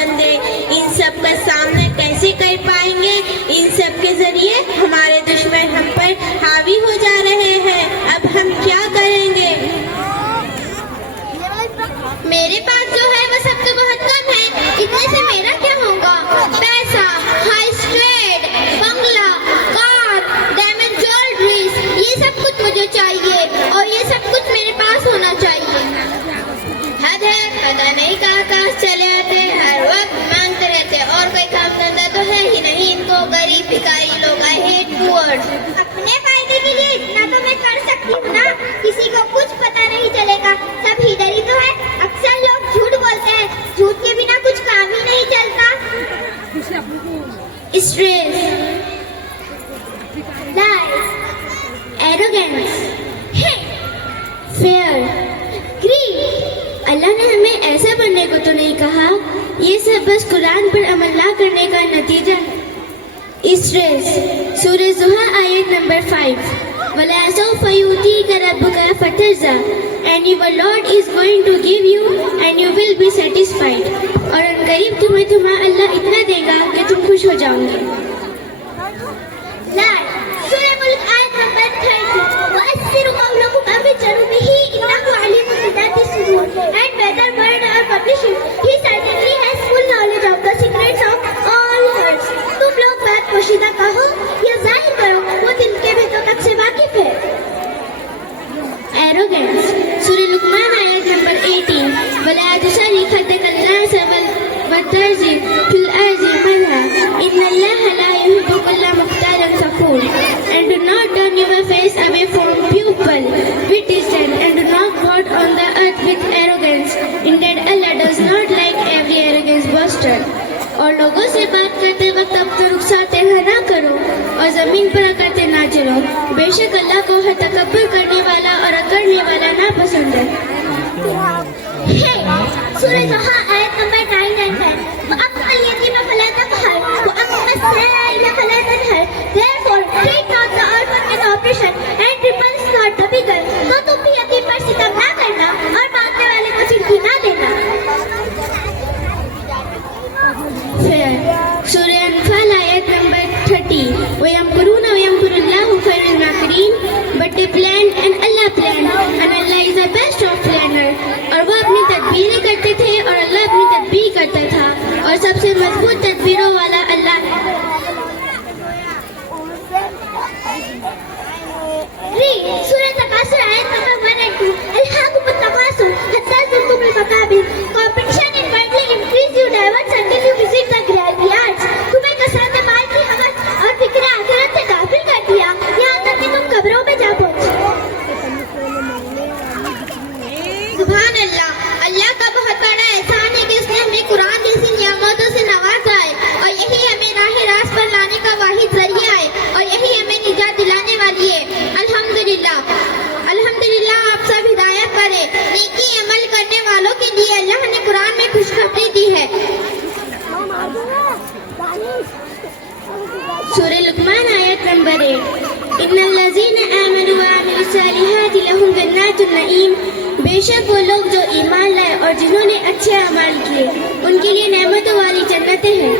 बंदे इन सब का सामना कैसे कर पाएंगे? इन सब के जरिए हमारे दुश्मन हम पर हावी हो जा रहे हैं। अब हम क्या करेंगे? मेरे पास जो है वो सब तो बहुत कम है, इतने से मेरा क्या होगा? पैसा, हाई स्ट्रेट, बंगला, कार, डायमंड ज्वेलरीज, ये सब कुछ मुझे चाहिए और ये सब कुछ मेरे पास होना चाहिए। हद है, पता नहीं कहाँ चले आते, हर वक्त मांगते रहते और कोई काम धंधा तो है ही नहीं इनको। गरीब भिखारी लोग, आई हेट पुअर्स। अपने फायदे के लिए इतना तो मैं कर सकती हूँ ना, किसी को कुछ पता नहीं चलेगा, सब इधर ही तो है। अक्सर लोग झूठ बोलते हैं, झूठ के बिना कुछ काम ही नहीं चलता। स्ट्रेस, लाइस, एरोगेंस, फेयर, ग्रीड। अल्लाह ने हमें ऐसा बनने को तो नहीं कहा, ये सब बस कुरान पर अमल ना करने का नतीजा है। स्ट्रेस, सूरह ज़ुहा आयत नंबर 5, वला sofa युतीका रब्बुका फतर्ज़ा, and your Lord is going to give you and you will be satisfied। और अनकरीब तुम्हें तुम्हारा अल्लाह इतना देगा कि तुम खुश हो जाओगे। सूरह मुल्क आयत नंबर 30, वअस्सिरु क़ौलकुम बिजनुबिही इन्नहु अलीमुन बिज़ाति सुदूर, and whether word or publishing, he certainly has full knowledge of the secrets of all hearts। तुम लोग बात पोशीदा कहो या जाहिर करो, वो दिल के भेदों तक से वाकिफ है। एरोगेंस, सूरह लुक़मान आयत नंबर 18, वला तुसरी खद्दकन्नास वतर्जी फिल अर्ज़ि मरहा इन्नल्लाहा ला युहिब्बु कुल्ला मुख्तालिन फ़ख़ूर, and do not turn your face away from people with disdain, and do not walk on the earth with arrogance, indeed Allah does not like every arrogant boaster। और लोगों से बात करते वक्त अब तो रुखसाते ना करो और जमीन पर करते ना चलो, बेशक अल्लाह को हर तकब्बुर करने वाला और अकड़ने वाला ना पसंद है। सूरह ज़ुहा आयत नंबर 9 and 10, वअम्मा यतीम फला तक़हर वअम्मा साइल फला तनहर, therefore treat not the orphan in oppression and repulse not the beggar। तो तुम भी यतीम पर सितम ना करना और मांगने वाले को चिट्ठी ना देना। सूरह अनफाल आयत number 30, वयमकुरून वयमकुरुल्लाहु Khairul माकिरीन, but they plan and Allah plan and Allah is the best of planner। और वो अपनी तदबीरें करते थे और अल्लाह अपनी तदबीर करता था और सबसे मजबूत तदबीरों वाला अल्लाह है। सूरह तकासुर आयत नंबर 1 and 2, अल्हाकुमुत तकासुर हत्ता ज़ुरतुमुल मकाबिर, competition in worldly increase you diverts until you visit the graveyards। तुम्हें कसरत माल की हवस और फिक्र आखिरत से गाफिल कर दिया, यहाँ तक कि तुम कब्रों में जा पहुंचे। सुभान अल्लाह, अल्लाह का बहुत बड़ा एहसान है कि उसने हमें कुरान जैसी नियामतों से नवाजा है और यही हमें राह रास्त पर लाने का वाहिद जरिया है और यही हमें निजात दिलाने वाली है। अल्हम्दुलिल्लाह, अल्हम्दुलिल्लाह, आप सब हिदायत पर है। नेकी अमल करने वालों के लिए अल्लाह ने कुरान में खुशखबरी दी है। सूरह लुक़मान आयत नंबर 1, इन्नल्लज़ीना आमनू व अमिलुस्सालिहाति लहुम जन्नातुन नईम, बेशक वो लोग जो ईमान लाए और जिन्होंने अच्छे अमाल किए उनके लिए नेमतों वाली जन्नतें हैं।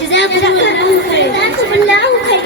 जज़ाकुमुल्लाहु खैर।